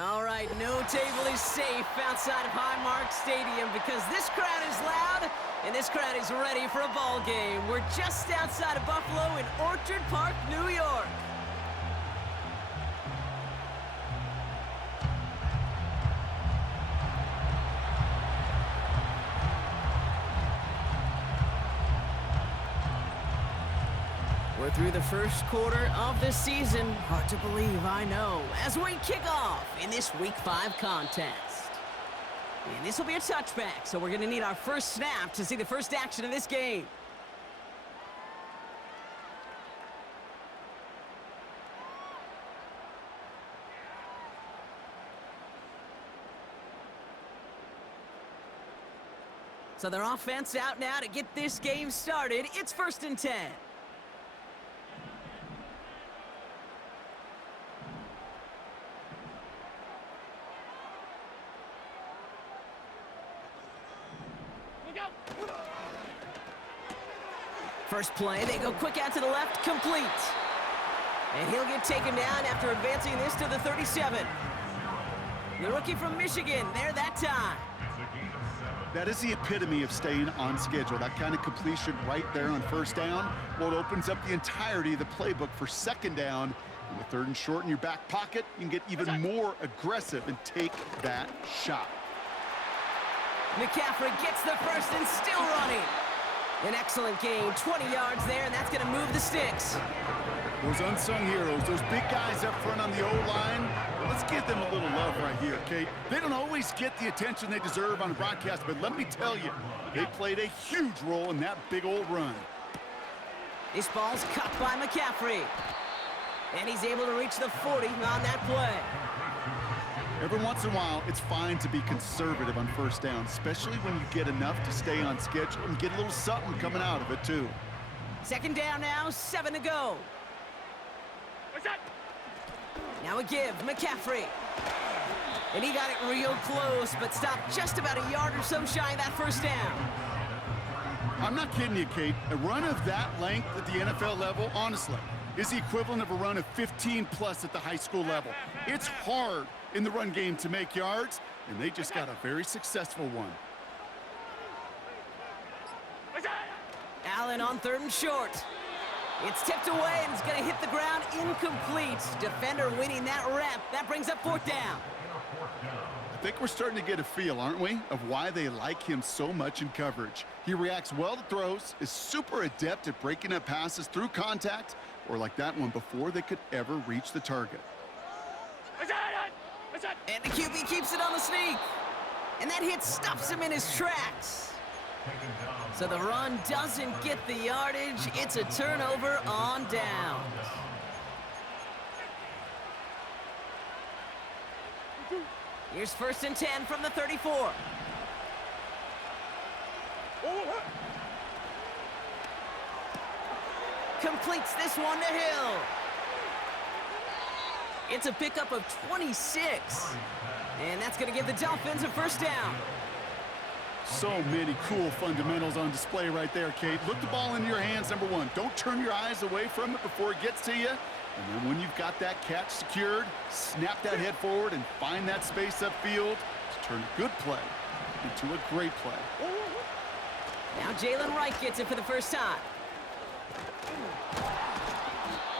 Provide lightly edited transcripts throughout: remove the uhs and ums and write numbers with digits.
All right, no table is safe outside of Highmark Stadium because this crowd is loud and this crowd is ready for a ball game. We're just outside of Buffalo in Orchard Park, New York. We're through the first quarter of the season. Hard to believe, I know, as we kick off in this Week 5 contest. And this will be a touchback, so we're going to need our first snap to see the first action of this game. So their offense out now to get this game started. It's 1st and 10. First play, they go quick out to the left, complete. And he'll get taken down after advancing this to the 37. The rookie from Michigan, there that time. That is the epitome of staying on schedule. That kind of completion right there on 1st down. Well, it opens up the entirety of the playbook for 2nd down. And with 3rd and short in your back pocket, you can get even more aggressive and take that shot. McCaffrey gets the first and still running. An excellent gain, 20 yards there, and that's going to move the sticks. Those unsung heroes, those big guys up front on the O-line, let's give them a little love right here, Kate. They don't always get the attention they deserve on broadcast, but let me tell you, they played a huge role in that big old run. This ball's cut by McCaffrey. And he's able to reach the 40 on that play. Every once in a while, it's fine to be conservative on 1st down, especially when you get enough to stay on schedule and get a little something coming out of it, too. 2nd down now, 7 to go. Now a give, McCaffrey. And he got it real close, but stopped just about a yard or so shy of that 1st down. I'm not kidding you, Kate. A run of that length at the NFL level, honestly, is the equivalent of a run of 15-plus at the high school level. It's hard in the run game to make yards, and they just got a very successful one. Allen on 3rd and short. It's tipped away, and it's going to hit the ground incomplete. Defender winning that rep. That brings up 4th down. I think we're starting to get a feel, aren't we, of why they like him so much in coverage. He reacts well to throws, is super adept at breaking up passes through contact, or like that one before they could ever reach the target. And the QB keeps it on the sneak. And that hit stops him in his tracks. So the run doesn't get the yardage. It's a turnover on downs. Here's 1st and 10 from the 34. Completes this one to Hill. It's a pickup of 26. And that's going to give the Dolphins a 1st down. So many cool fundamentals on display right there, Kate. Look the ball into your hands, number 1. Don't turn your eyes away from it before it gets to you. And then when you've got that catch secured, snap that head forward and find that space upfield to turn a good play into a great play. Now Jalen Wright gets it for the first time.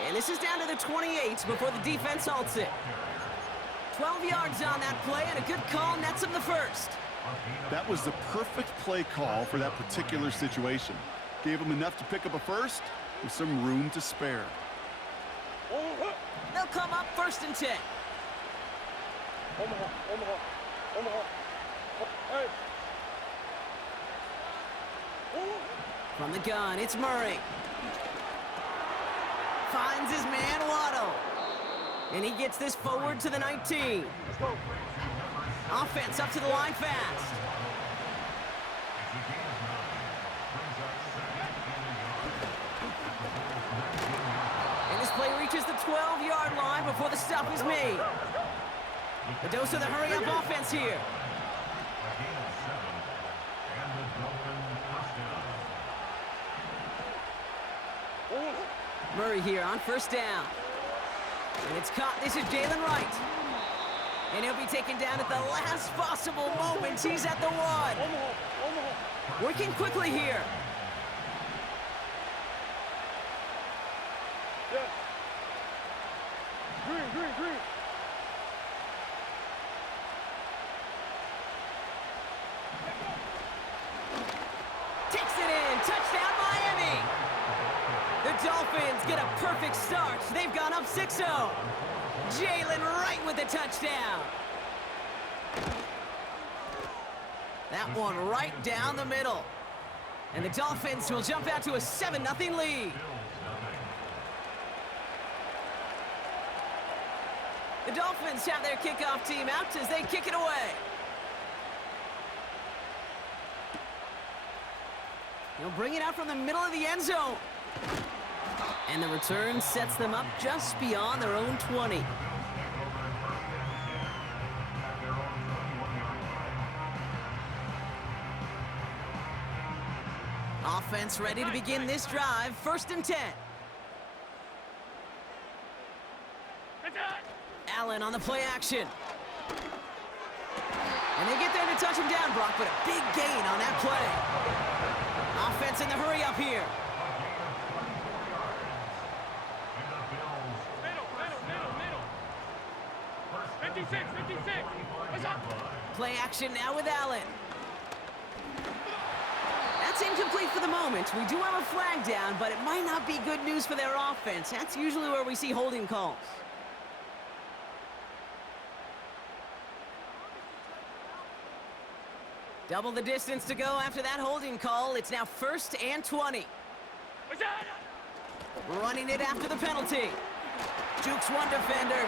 And this is down to the 28 before the defense halts it. 12 yards on that play, and a good call nets him the first. That was the perfect play call for that particular situation. Gave him enough to pick up a first with some room to spare. They'll come up 1st and 10. From the gun, it's Murray. Finds his man Waddle. And he gets this forward to the 19. Offense up to the line fast. And this play reaches the 12-yard line before the stop is made. A dose of the hurry-up offense here. Murray here on 1st down. And it's caught. This is Jalen Wright. And he'll be taken down at the last possible moment. He's at the 1. Working quickly here. Green. Takes it in. Touchdown, Miami. The Dolphins get a perfect start. They've gone up 6-0. Jalen Wright with the touchdown. That one right down the middle. And the Dolphins will jump out to a 7-0 lead. The Dolphins have their kickoff team out as they kick it away. He'll bring it out from the middle of the end zone. And the return sets them up just beyond their own 20. Offense ready to begin this drive. 1st and 10. Allen on the play action. And they get there to touch him down, Brock, but a big gain on that play. Offense in the hurry up here. Middle. 56. What's up? Play action now with Allen. That's incomplete for the moment. We do have a flag down, but it might not be good news for their offense. That's usually where we see holding calls. Double the distance to go after that holding call. It's now 1st and 20. Running it after the penalty. Jukes one defender.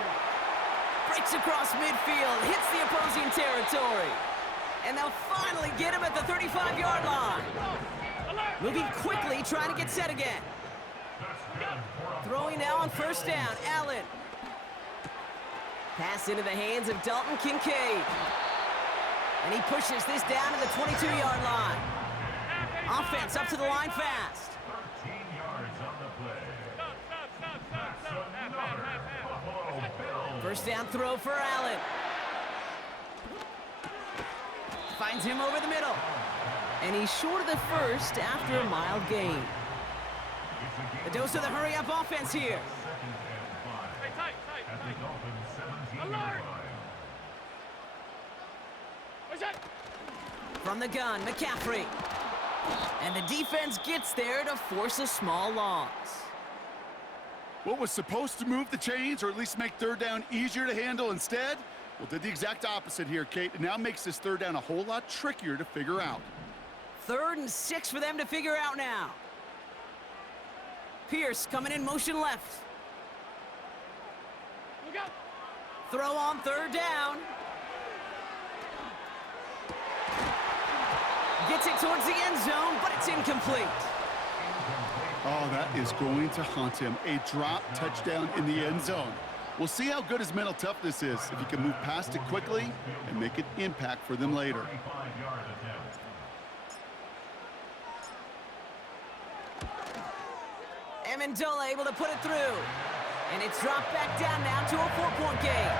Breaks across midfield. Hits the opposing territory. And they'll finally get him at the 35-yard line. Moving quickly, trying to get set again. Throwing now on 1st down. Allen. Pass into the hands of Dalton Kincaid. And he pushes this down to the 22-yard line. Offense up to the line fast. 13 yards on the play. Stop. 1st down throw for Allen. Finds him over the middle. And he's short of the 1st after a mild gain. A dose of the hurry-up offense here. Tight. Alert! From the gun, McCaffrey. And the defense gets there to force a small loss. What was supposed to move the chains, or at least make 3rd down easier to handle instead? Well, did the exact opposite here, Kate. It now makes this 3rd down a whole lot trickier to figure out. 3rd and 6 for them to figure out now. Pierce coming in motion left. Look out! Throw on 3rd down. Gets it towards the end zone, but it's incomplete. Oh, that is going to haunt him. A drop touchdown in the end zone. We'll see how good his mental toughness is, if he can move past it quickly and make an impact for them later. Amendola able to put it through. And it's dropped back down now to a 4-point game.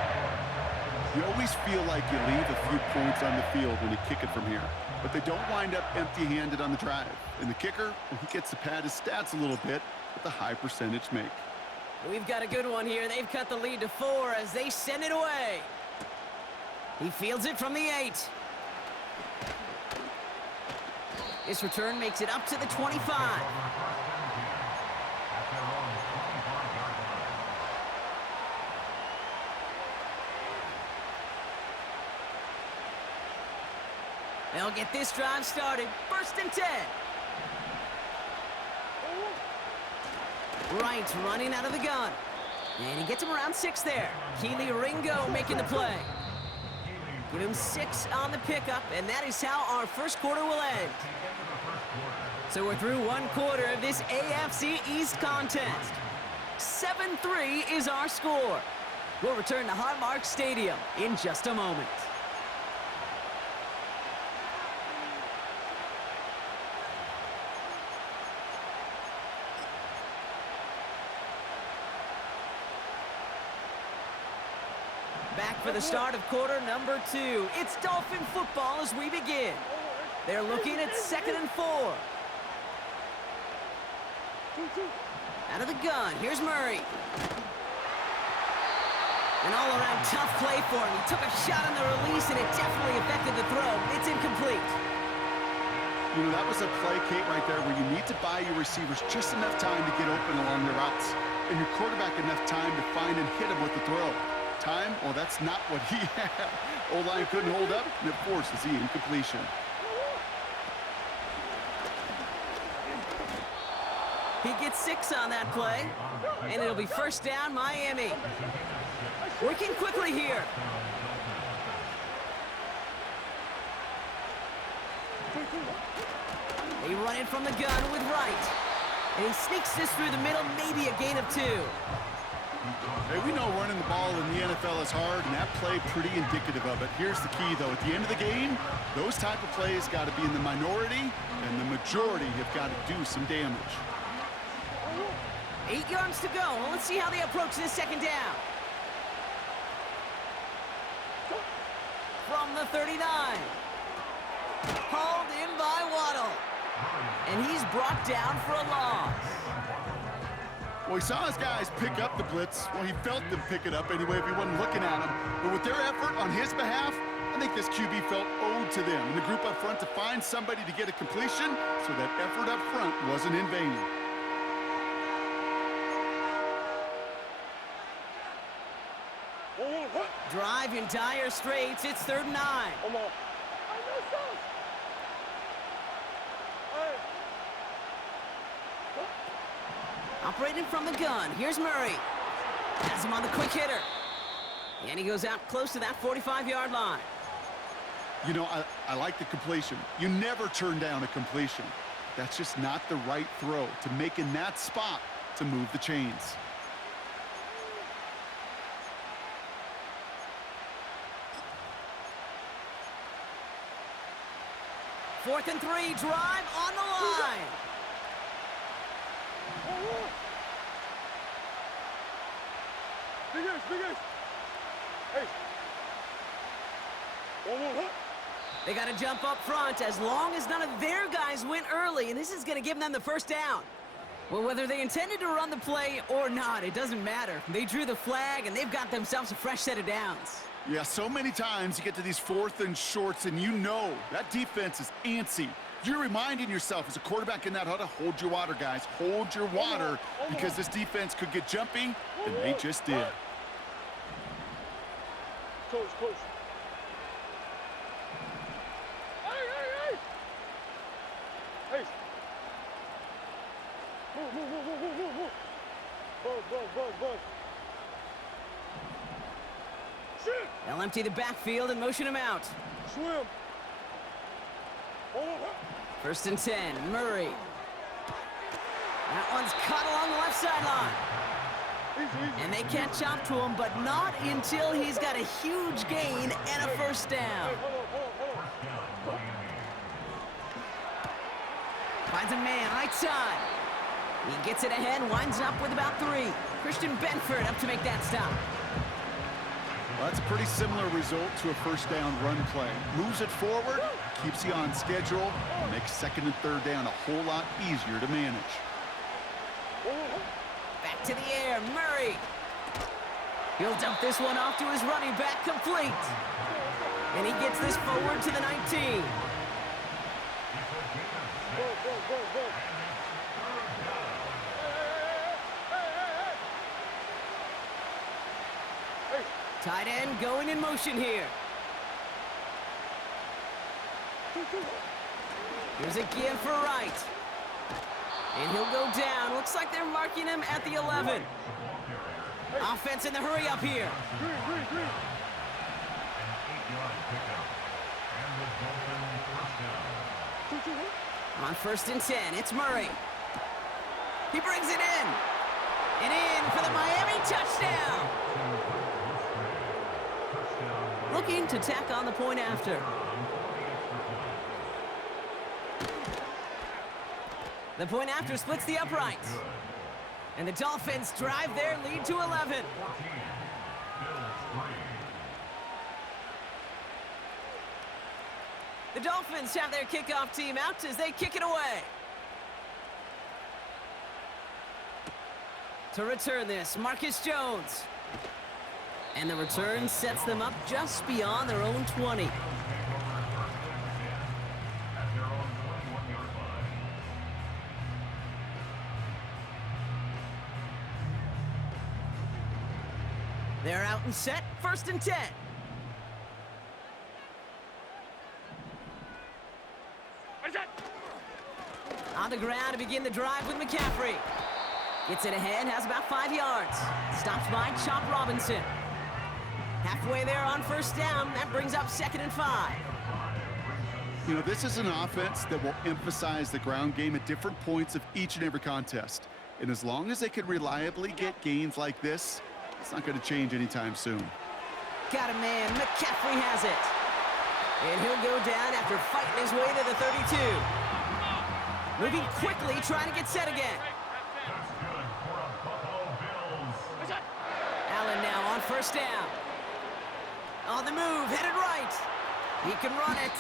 You always feel like you leave a few points on the field when you kick it from here, but they don't wind up empty-handed on the drive. And the kicker, well, he gets to pad his stats a little bit with a high percentage make. We've got a good one here. They've cut the lead to 4 as they send it away. He fields it from the 8. This return makes it up to the 25. They'll get this drive started. 1st and 10. Wright running out of the gun. And he gets him around 6 there. Keely Ringo making the play. Give him 6 on the pickup, and that is how our 1st quarter will end. So we're through 1 quarter of this AFC East contest. 7-3 is our score. We'll return to Highmark Stadium in just a moment. Back for the start of quarter number 2. It's Dolphin football as we begin. They're looking at 2nd and 4. Out of the gun, here's Murray. An all-around tough play for him. He took a shot on the release, and it definitely affected the throw. It's incomplete. You know, that was a play, Kate, right there where you need to buy your receivers just enough time to get open along their routes, and your quarterback enough time to find and hit him with the throw. Time? Well, that's not what he had. O-line couldn't hold up, and it forces the incompletion. He gets 6 on that play, and it'll be first down, Miami. Working quickly here. They run it from the gun with Wright. And he sneaks this through the middle, maybe a gain of 2. Hey, we know running the ball in the NFL is hard, and that play pretty indicative of it. Here's the key, though. At the end of the game, those type of plays got to be in the minority, and the majority have got to do some damage. 8 yards to go. Well, let's see how they approach this 2nd down. From the 39. Hauled in by Waddle. And he's brought down for a loss. Well, he saw his guys pick up the blitz. Well, he felt them pick it up anyway if he wasn't looking at them. But with their effort on his behalf, I think this QB felt owed to them and the group up front to find somebody to get a completion, so that effort up front wasn't in vain. Drive in dire straits. It's 3rd and 9. Operating from the gun. Here's Murray. Has him on the quick hitter. And he goes out close to that 45-yard line. You know, I like the completion. You never turn down a completion. That's just not the right throw to make in that spot to move the chains. Fourth and 3, drive on the line. Big Ace. Hey. They got to jump up front as long as none of their guys went early, and this is going to give them the first down. Well, whether they intended to run the play or not, it doesn't matter. They drew the flag, and they've got themselves a fresh set of downs. Yeah, so many times you get to these 4th and shorts, and you know that defense is antsy. You're reminding yourself as a quarterback in that huddle, hold your water, guys. Hold your water, because this defense could get jumpy, and they just did. Close. Hey. Hey. Move. Buzz. Shit. They'll empty the backfield and motion him out. Swim. First and 10, Murray. That one's cut along the left sideline. Easy. And they can't chop to him, but not until he's got a huge gain and a first down. Hold on. Finds a man right side. He gets it ahead, winds up with about 3. Christian Benford up to make that stop. Well, that's a pretty similar result to a first down run play. Moves it forward, keeps you on schedule, and makes 2nd and 3rd down a whole lot easier to manage. Back to the air, Murray. He'll dump this one off to his running back, complete. And he gets this forward to the 19. Go. Tight end going in motion here. Here's a give for Wright. And he'll go down. Looks like they're marking him at the 11. Offense in the hurry up here. Green. On 1st and 10, it's Murray. He brings it in. And in for the Miami touchdown. Looking to tack on the point after. The point after splits the uprights. And the Dolphins drive their lead to 11. The Dolphins have their kickoff team out as they kick it away. To return this, Marcus Jones. And the return sets them up just beyond their own 20. They're out and set, 1st and 10. On the ground to begin the drive with McCaffrey. Gets it ahead, has about 5 yards. Stopped by Chop Robinson. Halfway there on 1st down, that brings up 2nd and 5. You know, this is an offense that will emphasize the ground game at different points of each and every contest. And as long as they can reliably get gains like this, it's not going to change anytime soon. Got a man, McCaffrey has it. And he'll go down after fighting his way to the 32. Moving quickly, trying to get set again. Allen now on 1st down. On the move, headed right. He can run it.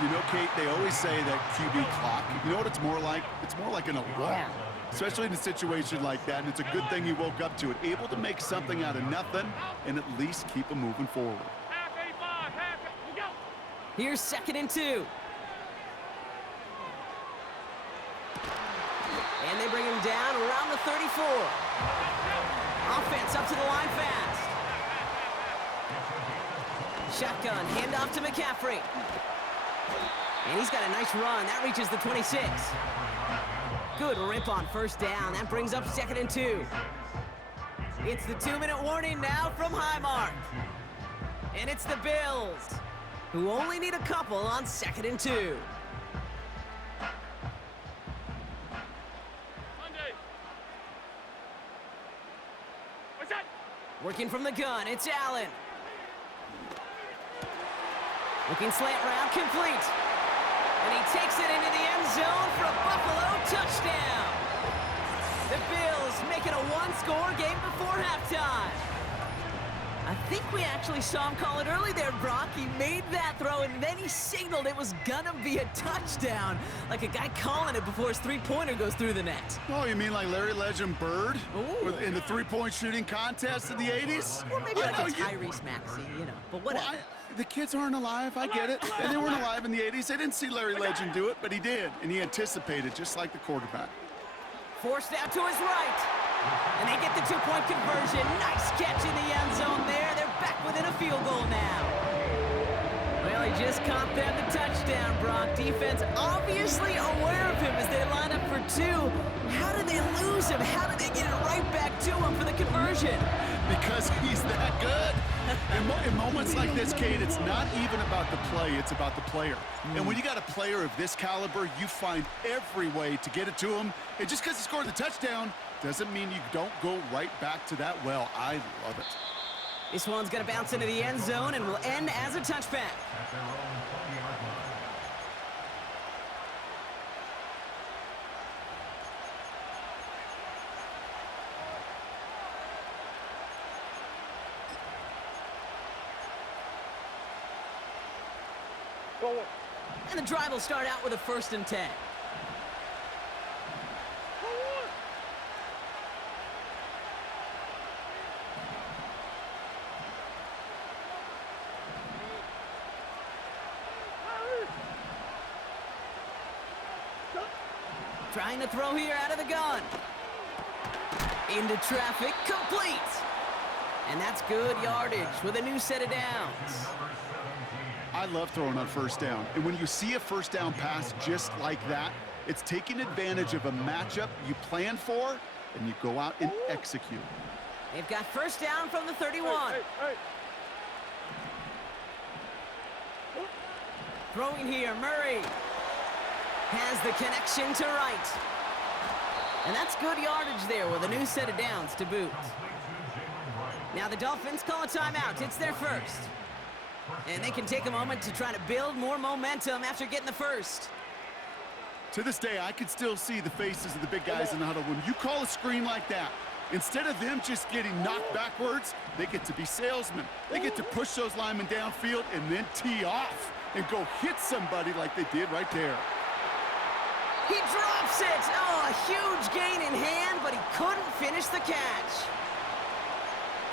You know, Kate, they always say that QB clock, you know what it's more like? It's more like an alarm. Yeah. Especially in a situation like that, and it's a good thing he woke up to it. Able to make something out of nothing and at least keep him moving forward. Here's 2nd and 2. And they bring him down around the 34. Offense up to the line fast. Shotgun, handoff to McCaffrey. And he's got a nice run. That reaches the 26. Good rip on 1st down. That brings up 2nd and 2. It's the 2-minute warning now from Highmark. And it's the Bills, who only need a couple on 2nd and 2. Working from the gun, it's Allen. Looking slant route, complete. And he takes it into the end zone for a Buffalo touchdown. The Bills make it a 1-score game before halftime. I think we actually saw him call it early there, Brock. He made that throw, and then he signaled it was gonna be a touchdown. Like a guy calling it before his three-pointer goes through the net. Oh, you mean like Larry Legend Bird? Ooh. In the three-point shooting contest in the 80s? Or maybe like a Tyrese Maxey, you know, but whatever. Well, the kids aren't alive, I get it. And they weren't alive in the 80s. They didn't see Larry Legend do it, but he did. And he anticipated, just like the quarterback. Forced out to his right. And they get the 2-point conversion. Nice catch in the end zone there. They're back within a field goal now. Well, he just caught them the touchdown, Brock. Defense obviously aware of him as they line up for 2. How did they lose him? How did they get it right back to him for the conversion? Because he's that good. In moments like this, Kate, it's not even about the play, it's about the player. And when you got a player of this caliber, you find every way to get it to him. And just because he scored the touchdown doesn't mean you don't go right back to that well. I love it. This one's going to bounce into the end zone and will end as a touchback. And the drive will start out with a 1st and 10. Trying to throw here out of the gun. Into traffic, complete. And that's good yardage with a new set of downs. I love throwing on 1st down. And when you see a 1st down pass just like that, it's taking advantage of a matchup you plan for, and you go out and execute. They've got 1st down from the 31. Hey. Throwing here, Murray has the connection to right. And that's good yardage there with a new set of downs to boot. Now the Dolphins call a timeout. It's their first. And they can take a moment to try to build more momentum after getting the first. To this day, I can still see the faces of the big guys in the huddle. When you call a screen like that, instead of them just getting knocked backwards, they get to be salesmen. They get to push those linemen downfield and then tee off. and go hit somebody like they did right there. He drops it! Oh, a huge gain in hand, but he couldn't finish the catch.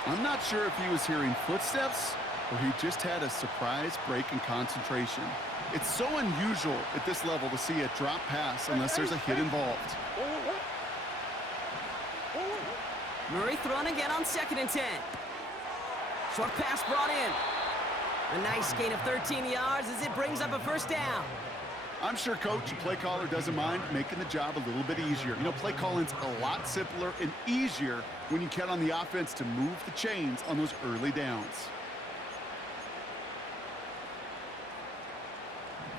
I'm not sure if he was hearing footsteps or he just had a surprise break in concentration. It's so unusual at this level to see a drop pass unless there's a hit involved. Murray throwing again on 2nd and 10. Short pass brought in. A nice gain of 13 yards as it brings up a first down. I'm sure coach and play caller doesn't mind making the job a little bit easier. You know, play calling's a lot simpler and easier when you count on the offense to move the chains on those early downs.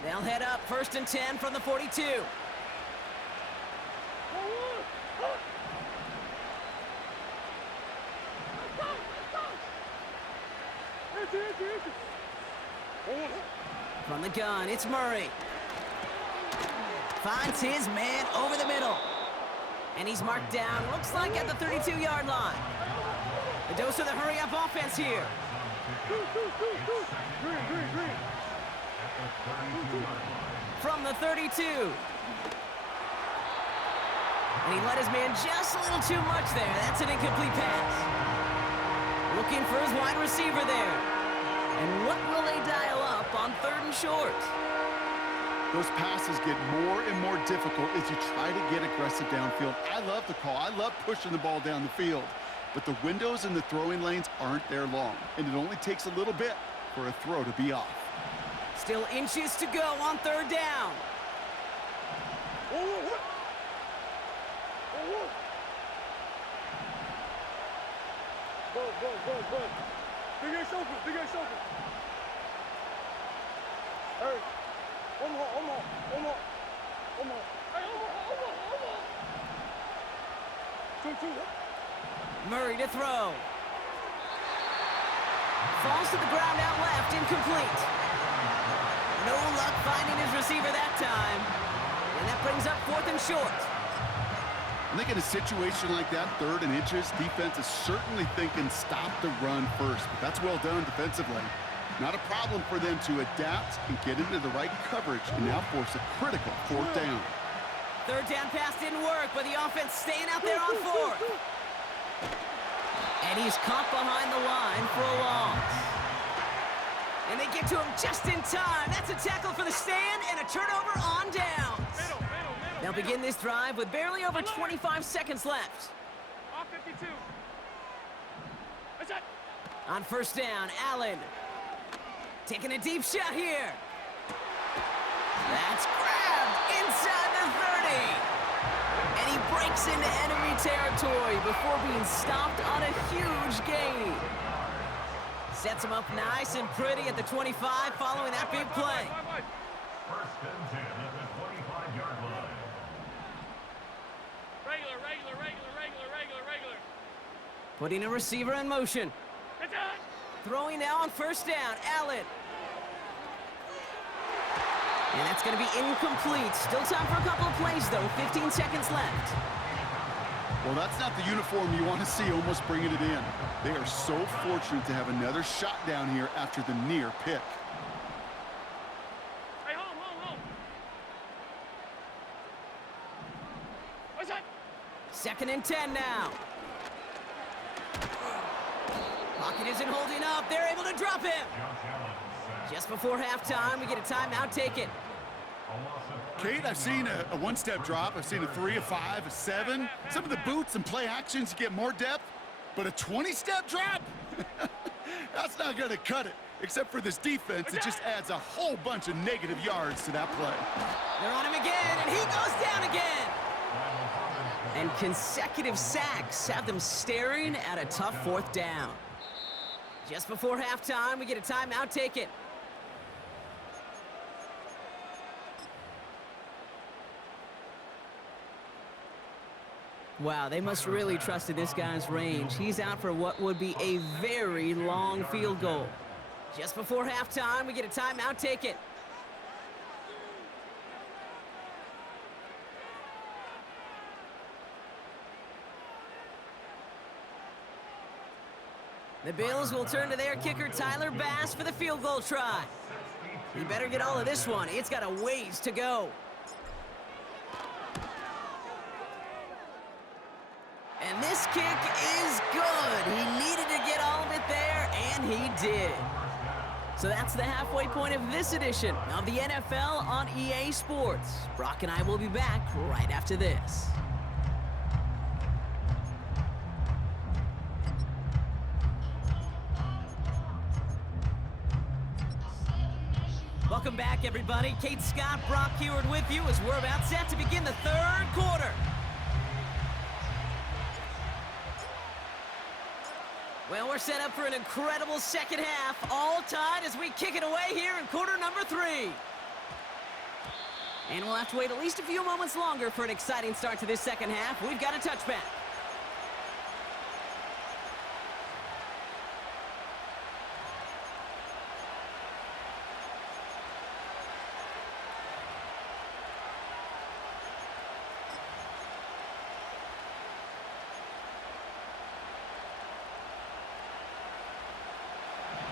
They'll head up 1st and 10 from the 42. From the gun, it's Murray. Finds his man over the middle. And he's marked down, looks like at the 32-yard line. A dose of the hurry-up offense here. From the 32. And he let his man just a little too much there. That's an incomplete pass. Looking for his wide receiver there. And what will they dial up on 3rd and short? Those passes get more and more difficult as you try to get aggressive downfield. I love the call. I love pushing the ball down the field. But the windows in the throwing lanes aren't there long, and it only takes a little bit for a throw to be off. Still inches to go on 3rd down. Go. Big ass open. Hey, one more. Hey, two. Murray to throw. Falls to the ground out left, incomplete. No luck finding his receiver that time. And that brings up 4th and short. I think in a situation like that, 3rd and inches, defense is certainly thinking stop the run first. But that's well done defensively. Not a problem for them to adapt and get into the right coverage and now force a critical 4th down. 3rd down pass didn't work, but the offense staying out there on 4th. And he's caught behind the line for a loss. And they get to him just in time. That's a tackle for the stand and a turnover on downs. They'll begin this drive with barely over 25 seconds left. Off 52. On 1st down, Allen. Taking a deep shot here. That's grabbed inside the 30. And he breaks into enemy territory before being stopped on a huge gain. Sets him up nice and pretty at the 25 following that big play. 1st and 10 at the 25-yard line. Regular. Putting a receiver in motion. Throwing now on 1st down, Allen. And that's going to be incomplete. Still time for a couple of plays, though. 15 seconds left. Well, that's not the uniform you want to see almost bringing it in. They are so fortunate to have another shot down here after the near pick. Hey, home. What's that? 2nd and 10 now. Pocket isn't holding up. They're able to drop him. Just before halftime, we get a timeout taken. Kate, I've seen a one-step drop. I've seen a 3, a 5, a 7. Some of the boots and play actions you get more depth, but a 20-step drop? That's not going to cut it. Except for this defense, it just adds a whole bunch of negative yards to that play. They're on him again, and he goes down again. And consecutive sacks have them staring at a tough 4th down. Just before halftime, we get a timeout taken. Wow, they must really trusted this guy's range. He's out for what would be a very long field goal. Just before halftime, we get a timeout taken. The Bills will turn to their kicker, Tyler Bass, for the field goal try. You better get all of this one. It's got a ways to go. And this kick is good. He needed to get all of it there, and he did. So that's the halfway point of this edition of the NFL on EA Sports. Brock and I will be back right after this. Welcome back, everybody. Kate Scott, Brock Heward with you as we're about set to begin the third quarter. Well, we're set up for an incredible second half, all tied as we kick it away here in quarter number 3. And we'll have to wait at least a few moments longer for an exciting start to this second half. We've got a touchback.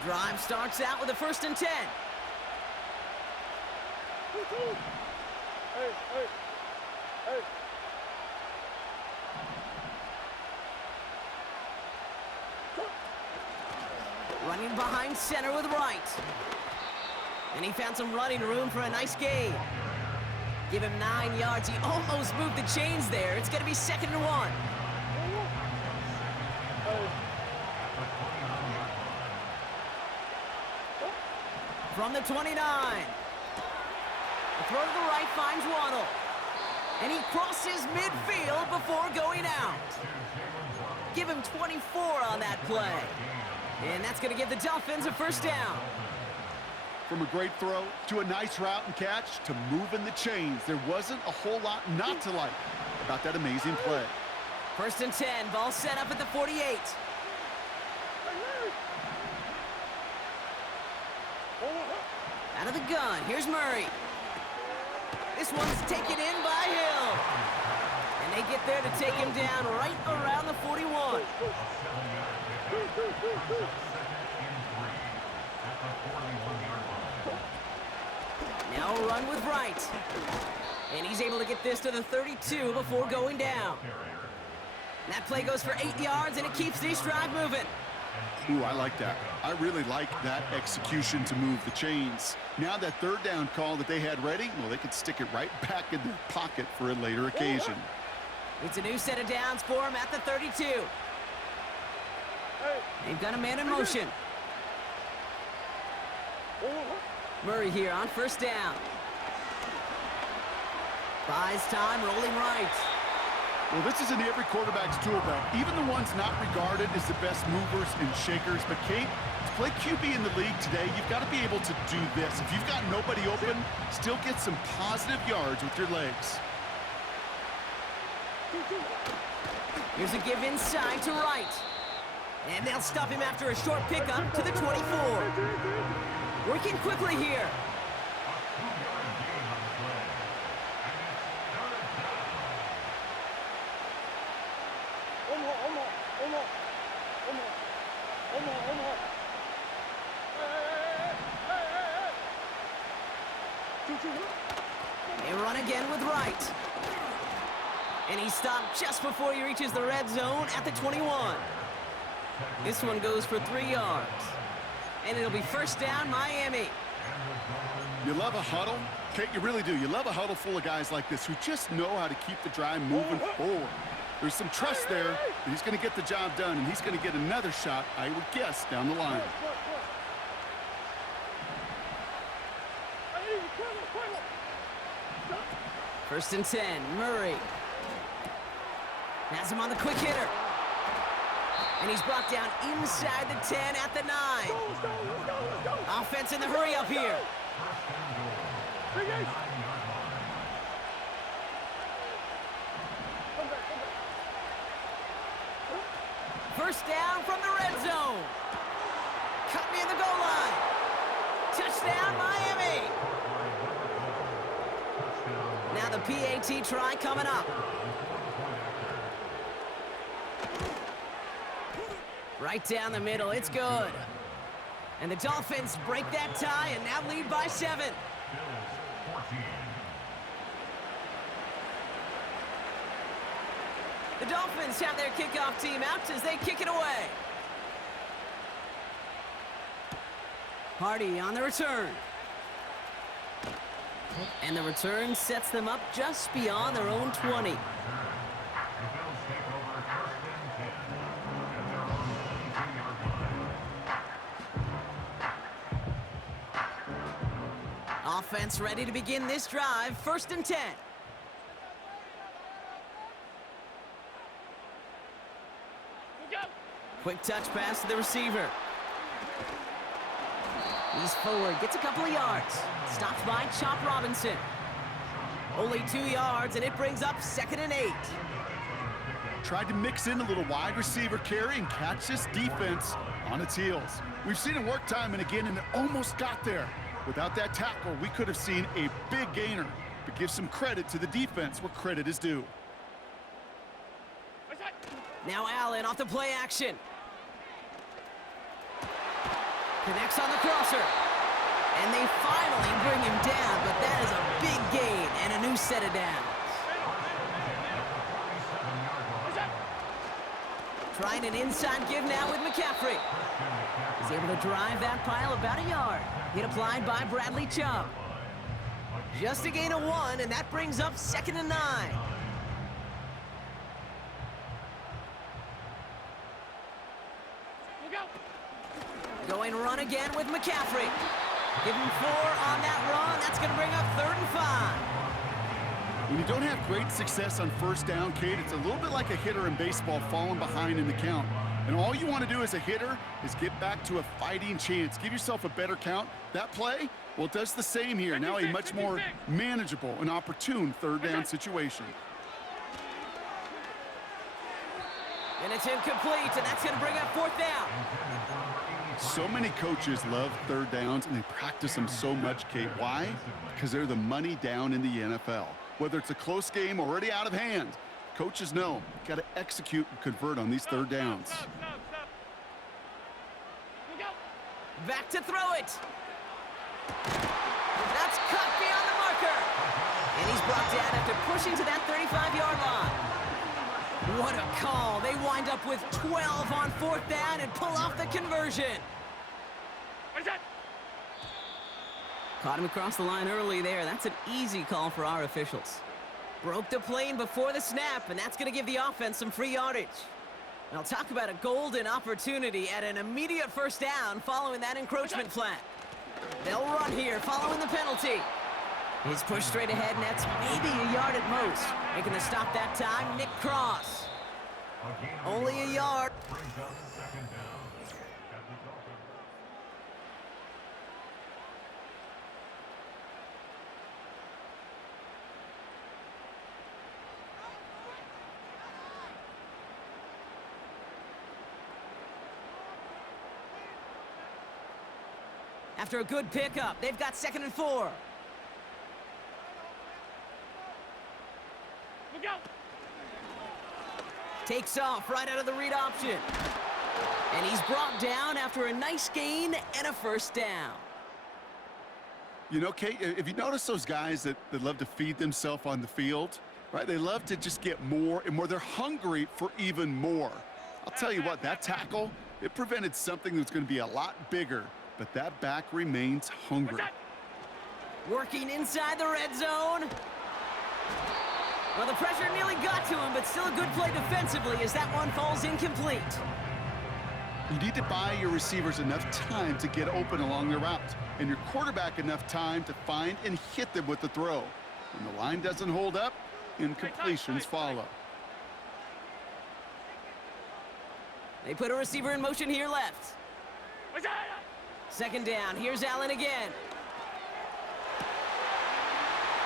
Drive starts out with a 1st and 10. Running behind center with Wright. And he found some running room for a nice gain. Give him 9 yards. He almost moved the chains there. It's going to be 2nd and 1. From the 29. The throw to the right finds Waddle. And he crosses midfield before going out. Give him 24 on that play. And that's going to give the Dolphins a 1st down. From a great throw to a nice route and catch to moving the chains, there wasn't a whole lot not to like about that amazing play. 1st and 10, ball set up at the 48. Out of the gun, here's Murray. This one's taken in by Hill. And they get there to take him down right around the 41. Now a run with Wright. And he's able to get this to the 32 before going down. That play goes for 8 yards, and it keeps this drive moving. Ooh, I like that. I really like that execution to move the chains. Now that 3rd down call that they had ready, well, they could stick it right back in their pocket for a later occasion. It's a new set of downs for him at the 32. They've got a man in motion. Murray here on 1st down. Buys time, rolling right. Well, this is in every quarterback's tool belt, even the ones not regarded as the best movers and shakers. But, Kate, to play QB in the league today, you've got to be able to do this. If you've got nobody open, still get some positive yards with your legs. Here's a give inside to Wright. And they'll stop him after a short pickup to the 24. Working quickly here. They run again with Wright. And he stopped just before he reaches the red zone at the 21. This one goes for 3 yards. And it'll be 1st down, Miami. You love a huddle? Kate, you really do. You love a huddle full of guys like this who just know how to keep the drive moving forward. There's some trust there that he's going to get the job done, and he's going to get another shot, I would guess, down the line. First and 10, Murray. Has him on the quick hitter. And he's brought down inside the 10 at the 9. Offense in the hurry up here. First down from the red zone. Cut near the goal line. Touchdown, Miami. Now the PAT try coming up. Right down the middle, it's good. And the Dolphins break that tie and now lead by 7. Bills 14. The Dolphins have their kickoff team out as they kick it away. Hardy on the return. And the return sets them up just beyond their own 20. The Bills take over first and 10 at their own 22-yard line. Offense ready to begin this drive. First and 10. Go! Quick touch pass to the receiver. He's forward, gets a couple of yards. Stopped by Chop Robinson. Only 2 yards, and it brings up 2nd and 8. Tried to mix in a little wide receiver carry and catch this defense on its heels. We've seen it work time and again, and it almost got there. Without that tackle, we could have seen a big gainer. But give some credit to the defense where credit is due. What's that? Now Allen off the play action. Connects on the crosser. And they finally bring him down, but that is a big gain and a new set of downs. What's that? Trying an inside give now with McCaffrey. He's able to drive that pile about a yard. Hit applied by Bradley Chubb. Just a gain of 1, and that brings up 2nd and 9. Look out! Going run again with McCaffrey. Give him 4 on that run. That's going to bring up 3rd and 5. When you don't have great success on first down, Kate, it's a little bit like a hitter in baseball falling behind in the count. And all you want to do as a hitter is get back to a fighting chance. Give yourself a better count. That play, well, it does the same here. Now a much more manageable and opportune 3rd down situation. And it's incomplete, and that's going to bring up 4th down. So many coaches love 3rd downs, and they practice them so much, Kate. Why? Because they're the money down in the NFL. Whether it's a close game already out of hand, coaches know got to execute and convert on these 3rd downs. Stop. Look out! Back to throw it. That's cut beyond the marker. And he's brought down after pushing to that 35-yard line. What a call. They wind up with 12 on 4th down and pull off the conversion. What's that? Caught him across the line early there. That's an easy call for our officials. Broke the plane before the snap, and that's going to give the offense some free yardage. And I'll talk about a golden opportunity at an immediate 1st down following that encroachment flag. They'll run here following the penalty. He's pushed straight ahead, and that's maybe a yard at most. Making the stop that time, Nick Cross. Only a yard. Brings up 2nd down at the Dolphins. After a good pickup, they've got 2nd and 4. Look out! Takes off right out of the read option. And he's brought down after a nice gain and a 1st down. You know, Kate, if you notice those guys that love to feed themselves on the field, right? They love to just get more and more. They're hungry for even more. I'll tell you what, that tackle, it prevented something that's going to be a lot bigger, but that back remains hungry. What's that? Working inside the red zone. Well, the pressure nearly got to him, but still a good play defensively as that one falls incomplete. You need to buy your receivers enough time to get open along the route, and your quarterback enough time to find and hit them with the throw. When the line doesn't hold up, incompletions follow. They put a receiver in motion here left. What's that? 2nd down. Here's Allen again.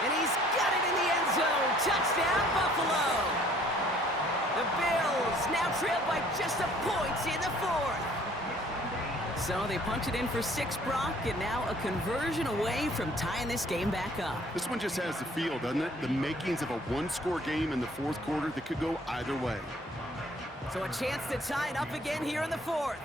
And he's got it in the end zone. Touchdown, Buffalo. The Bills now trail by just a point in the 4th. So they punch it in for 6, Brock, and now a conversion away from tying this game back up. This one just has the feel, doesn't it? The makings of a one-score game in the 4th quarter that could go either way. So a chance to tie it up again here in the 4th.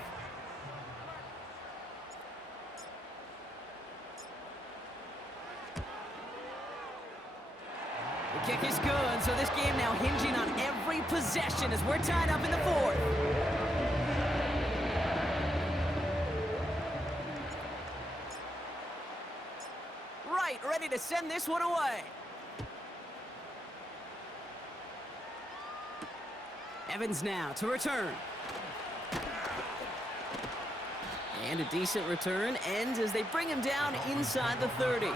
The kick is good, so this game now hinging on every possession as we're tied up in the fourth. Right, ready to send this one away. Evans now to return. And a decent return ends as they bring him down inside the 30.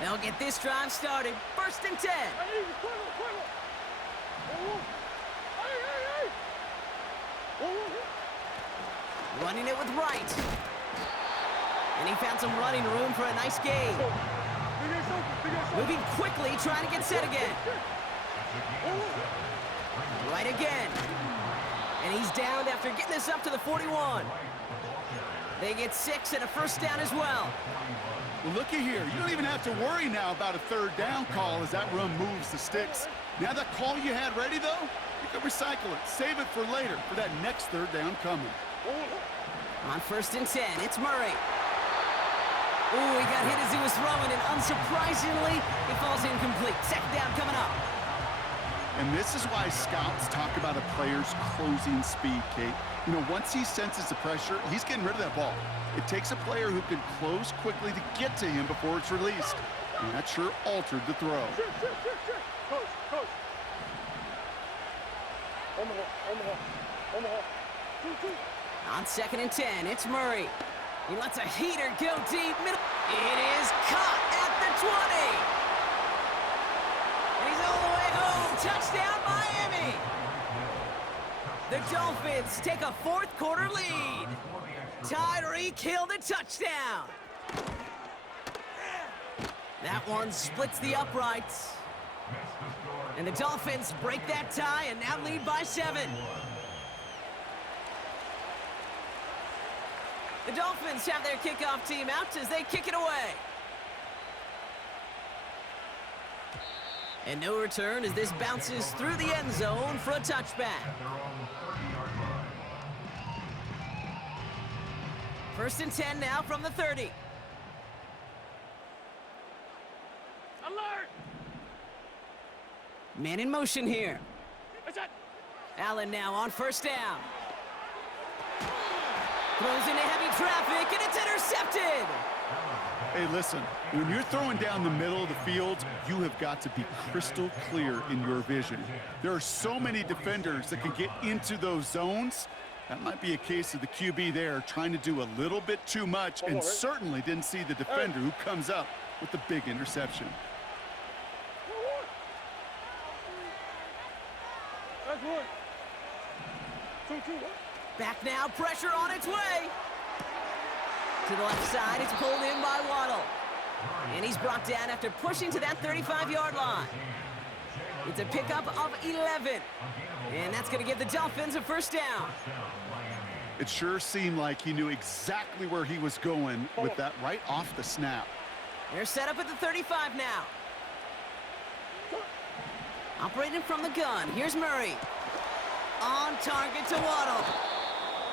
They'll get this drive started. 1st and 10. Running it with Wright. And he found some running room for a nice gain. Moving quickly, trying to get set again. Right again. And he's downed after getting this up to the 41. They get 6 and a 1st down as well. Well, looky here. You don't even have to worry now about a 3rd down call as that run moves the sticks. Now that call you had ready, though, you can recycle it. Save it for later for that next 3rd down coming. On 1st and 10, it's Murray. Ooh, he got hit as he was throwing, and unsurprisingly, he falls incomplete. 2nd down coming up. And this is why scouts talk about a player's closing speed, Kate. You know, once he senses the pressure, he's getting rid of that ball. It takes a player who can close quickly to get to him before it's released. And that sure altered the throw. Coach. On 2nd and 10, it's Murray. He lets a heater go deep middle. It is caught at the 20. And he's all the way home. Touchdown, Miami. The Dolphins take a 4th quarter lead. Tyreek Hill the touchdown. That one splits the uprights. And the Dolphins break that tie and now lead by 7. The Dolphins have their kickoff team out as they kick it away. And no return as this bounces through the end zone for a touchback. 1st and 10 now from the 30. Alert! Man in motion here. What's that? Allen now on 1st down. Throws into heavy traffic, and it's intercepted. Hey, listen, when you're throwing down the middle of the field, you have got to be crystal clear in your vision. There are so many defenders that can get into those zones. That might be a case of the QB there trying to do a little bit too much and certainly didn't see the defender who comes up with the big interception. That's one. 2. Back now, pressure on its way. To the left side, it's pulled in by Waddle. And he's brought down after pushing to that 35-yard line. It's a pickup of 11. And that's going to give the Dolphins a 1st down. It sure seemed like he knew exactly where he was going with that right off the snap. They're set up at the 35 now. Operating from the gun, here's Murray. On target to Waddle.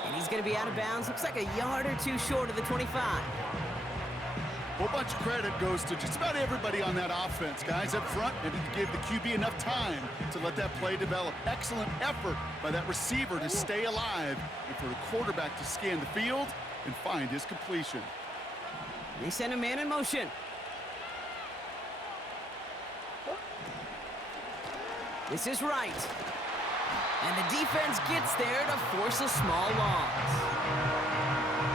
And he's going to be out of bounds. Looks like a yard or 2 short of the 25. A whole bunch of credit goes to just about everybody on that offense. Guys up front, and it gave the QB enough time to let that play develop. Excellent effort by that receiver to stay alive and for the quarterback to scan the field and find his completion. They send a man in motion. This is Wright. And the defense gets there to force a small loss.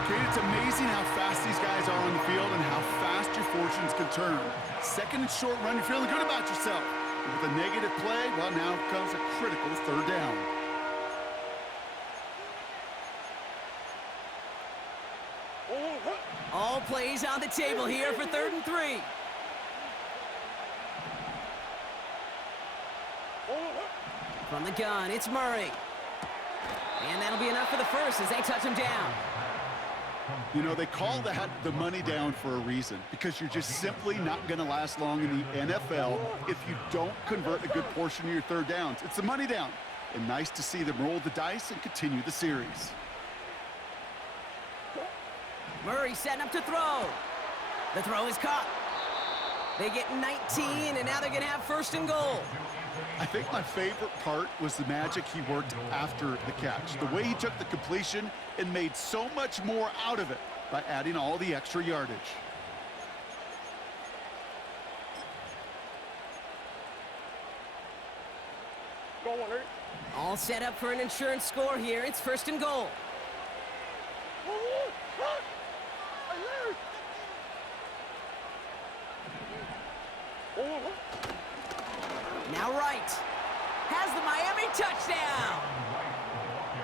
Kate, it's amazing how fast these guys are on the field and how fast your fortunes can turn. 2nd and short run, you're feeling good about yourself. But with a negative play, well, now comes a critical 3rd down. All plays on the table here for 3rd and 3. From the gun, it's Murray. And that'll be enough for the first as they touch him down. You know, they call that the money down for a reason, because you're just simply not going to last long in the NFL if you don't convert a good portion of your third downs. It's the money down. And nice to see them roll the dice and continue the series. Murray setting up to throw. The throw is caught. They get 19, and now they're going to have first and goal. I think my favorite part was the magic he worked after the catch. The way he took the completion and made so much more out of it by adding all the extra yardage. Go on, Larry. All set up for an insurance score here. It's first and goal. Now Wright has the Miami touchdown.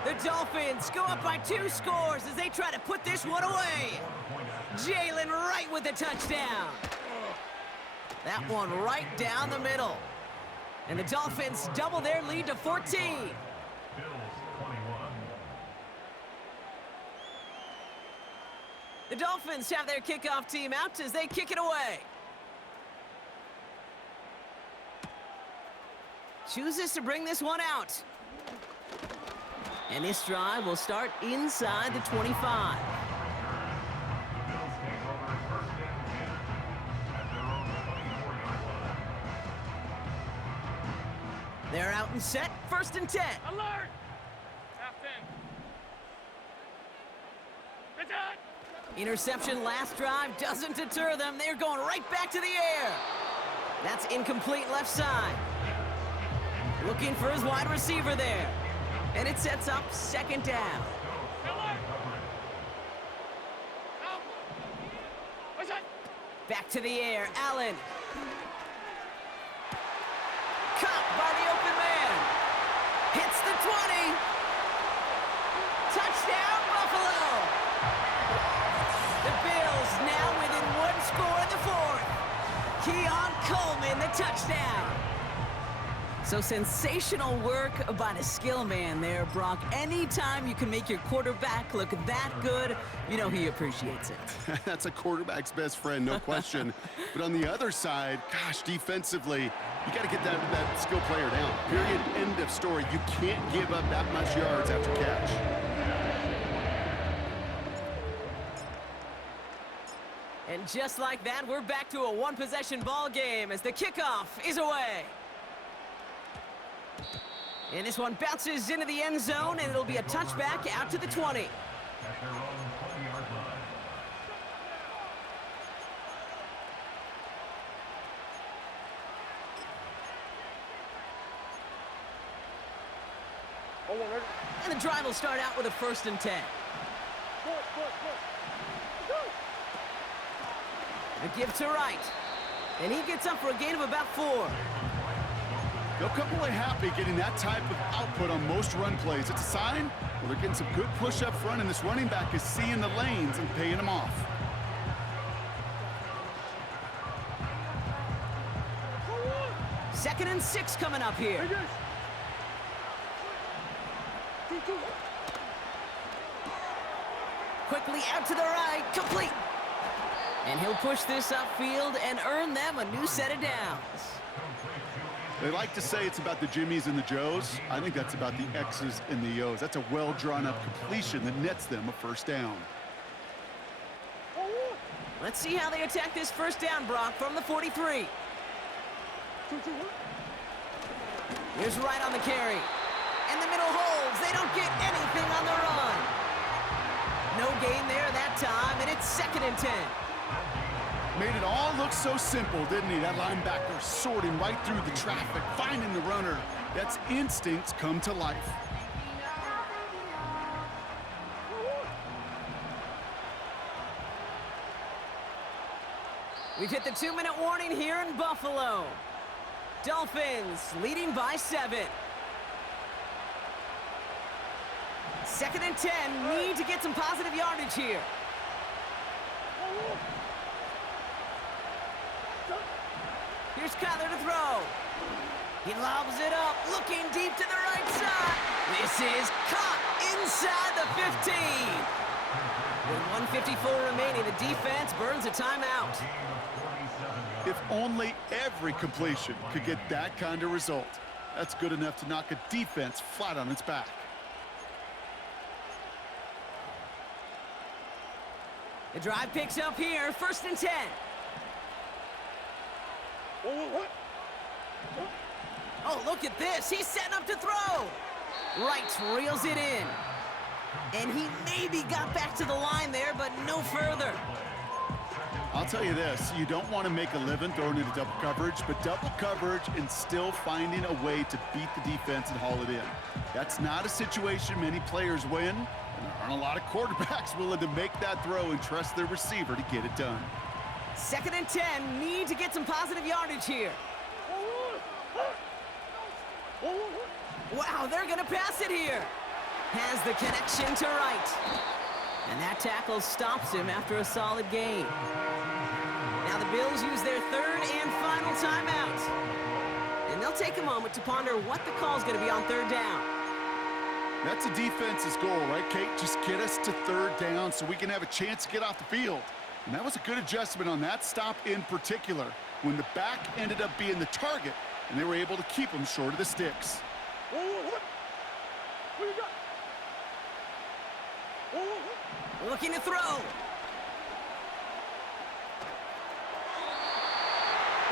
The Dolphins go up by 2 scores as they try to put this one away. Jalen Wright with the touchdown. That one right down the middle. And the Dolphins double their lead to 14. Bills 21. The Dolphins have their kickoff team out as they kick it away. Chooses to bring this one out. And this drive will start inside the 25. The Bills take over first and 10 at their own 24-yard line. They're out and set, first and 10. Alert! Half 10. It's on! Interception last drive doesn't deter them. They're going right back to the air. That's incomplete left side. Looking for his wide receiver there. And it sets up second down. Alert! Out! What's that? Back to the air, Allen. Caught by the open man. Hits the 20. Touchdown, Buffalo. The Bills now within 1 score in the fourth. Keon Coleman, the touchdown. So sensational work by the skill man there, Brock. Anytime you can make your quarterback look that good, you know he appreciates it. That's a quarterback's best friend, no question. But on the other side, gosh, defensively, you got to get that skill player down. Period, end of story. You can't give up that much yards after catch. And just like that, we're back to a one-possession ball game as the kickoff is away. And this one bounces into the end zone, and it'll be a touchback out to the 20. At their own 20-yard line. Go on, Larry. And the drive will start out with a first and 10. Go. The give to Wright. And he gets up for a gain of about 4. They'll come away happy getting that type of output on most run plays. It's a sign, well, they're getting some good push up front, and this running back is seeing the lanes and paying them off. Second and 6 coming up here. Hey, guys. 2. Quickly out to the right, complete. And he'll push this upfield and earn them a new set of downs. They like to say it's about the Jimmies and the Joes. I think that's about the X's and the O's. That's a well-drawn-up completion that nets them a first down. Let's see how they attack this first down, Brock, from the 43. 2. Here's Wright on the carry. And the middle holds. They don't get anything on the run. No gain there that time, and it's second and 10. Made it all look so simple, didn't he? That linebacker sorting right through the traffic, finding the runner. That's instincts come to life. We've hit the 2-minute warning here in Buffalo. Dolphins leading by 7. Second and 10, need to get some positive yardage here. Here's Kyler to throw. He lobs it up, looking deep to the right side. This is caught inside the 15. With 1:54 remaining, the defense burns a timeout. If only every completion could get that kind of result. That's good enough to knock a defense flat on its back. The drive picks up here, 1st and 10. What? Oh, look at this. He's setting up to throw. Wright reels it in. And he maybe got back to the line there, but no further. I'll tell you this, you don't want to make a living throwing into double coverage, but double coverage and still finding a way to beat the defense and haul it in. That's not a situation many players win, and there aren't a lot of quarterbacks willing to make that throw and trust their receiver to get it done. 2nd and 10, need to get some positive yardage here. Wow, they're going to pass it here. Has the connection to Wright. And that tackle stops him after a solid gain. Now the Bills use their 3rd and final timeout. And they'll take a moment to ponder what the call's going to be on 3rd down. That's a defense's goal, right, Kate? Just get us to 3rd down so we can have a chance to get off the field. And that was a good adjustment on that stop in particular, when the back ended up being the target, and they were able to keep him short of the sticks. What you got? Looking to throw.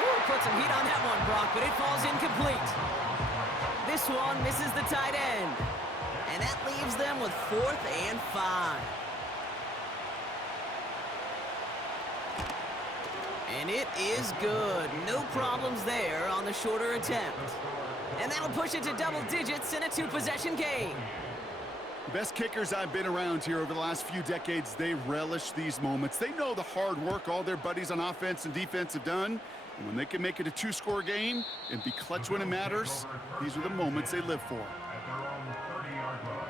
Ooh, put some heat on that one, Brock, but it falls incomplete. This one misses the tight end. And that leaves them with 4th and 5. And it is good. No problems there on the shorter attempt. And that'll push it to double digits in a 2-possession game. The best kickers I've been around here over the last few decades, they relish these moments. They know the hard work all their buddies on offense and defense have done. And when they can make it a 2-score game and be clutch when it matters, these are the moments they live for. At their own 30-yard line.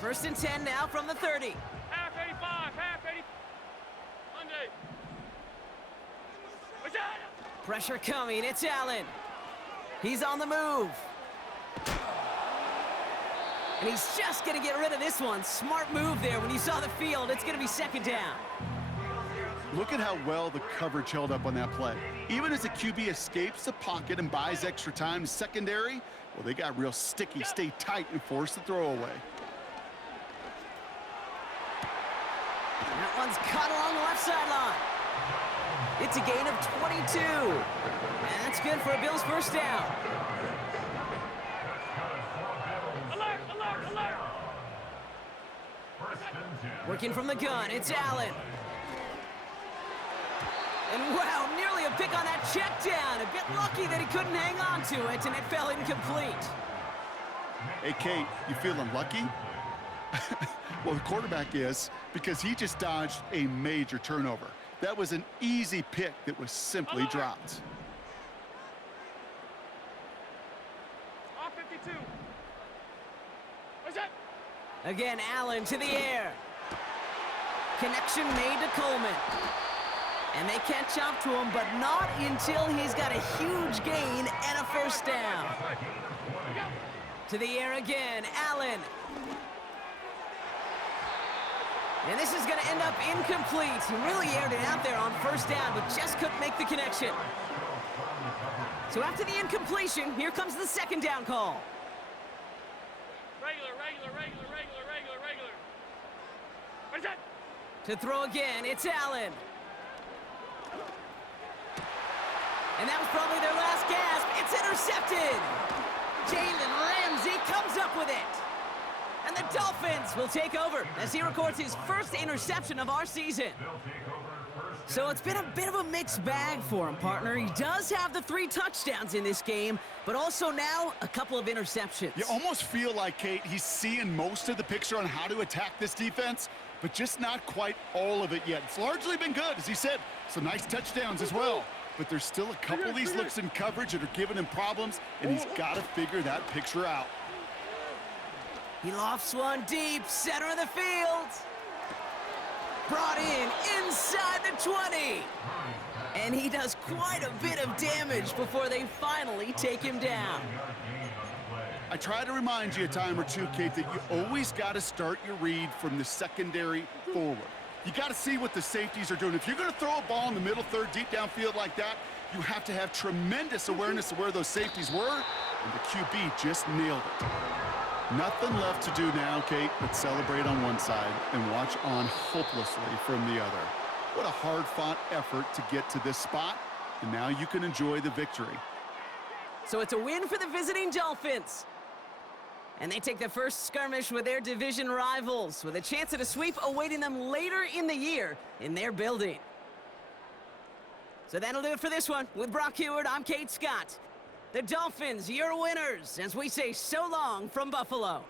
First and 10 now from the 30. Half 85, half 80. Monday. What's that? Pressure coming, it's Allen. He's on the move. And he's just gonna get rid of this one. Smart move there when you saw the field. It's gonna be 2nd down. Look at how well the coverage held up on that play. Even as the QB escapes the pocket and buys extra time in secondary, well, they got real sticky, stay tight, and force the throw away. That one's cut along the left sideline. It's a gain of 22. And that's good for a Bills 1st down. Alert, alert, alert. First and 10. Working from the gun, it's Allen. And wow, nearly a pick on that check down. A bit lucky that he couldn't hang on to it, and it fell incomplete. Hey, Kate, you feeling lucky? Well, the quarterback is, because he just dodged a major turnover. That was an easy pick that was simply dropped. Off 52. What's that? Again, Allen to the air. Connection made to Coleman. And they catch up to him, but not until he's got a huge gain and a 1st down. To the air again, Allen. And this is going to end up incomplete. He really aired it out there on 1st down, but just couldn't make the connection. So after the incompletion, here comes the 2nd down call. Regular. What's that? To throw again, it's Allen. And that was probably their last gasp. It's intercepted. Jalen Ramsey comes up with it. And the Dolphins will take over as he records his 1st interception of our season. So it's been a bit of a mixed bag for him, partner. He does have the 3 touchdowns in this game, but also now a couple of interceptions. You almost feel like, Kate, he's seeing most of the picture on how to attack this defense, but just not quite all of it yet. It's largely been good, as he said. Some nice touchdowns as well. But there's still a couple of these looks in coverage that are giving him problems, and he's got to figure that picture out. He lofts one deep, center of the field. Brought in inside the 20. And he does quite a bit of damage before they finally take him down. I try to remind you a time or two, Kate, that you always got to start your read from the secondary forward. You got to see what the safeties are doing. If you're going to throw a ball in the middle third, deep downfield like that, you have to have tremendous awareness of where those safeties were, and the QB just nailed it. Nothing left to do now, Kate, but celebrate on one side and watch on hopelessly from the other. What a hard-fought effort to get to this spot, and now you can enjoy the victory. So it's a win for the visiting Dolphins. And they take the first skirmish with their division rivals, with a chance at a sweep awaiting them later in the year in their building. So that'll do it for this one. With Brock Heward, I'm Kate Scott. The Dolphins, your winners, as we say so long from Buffalo.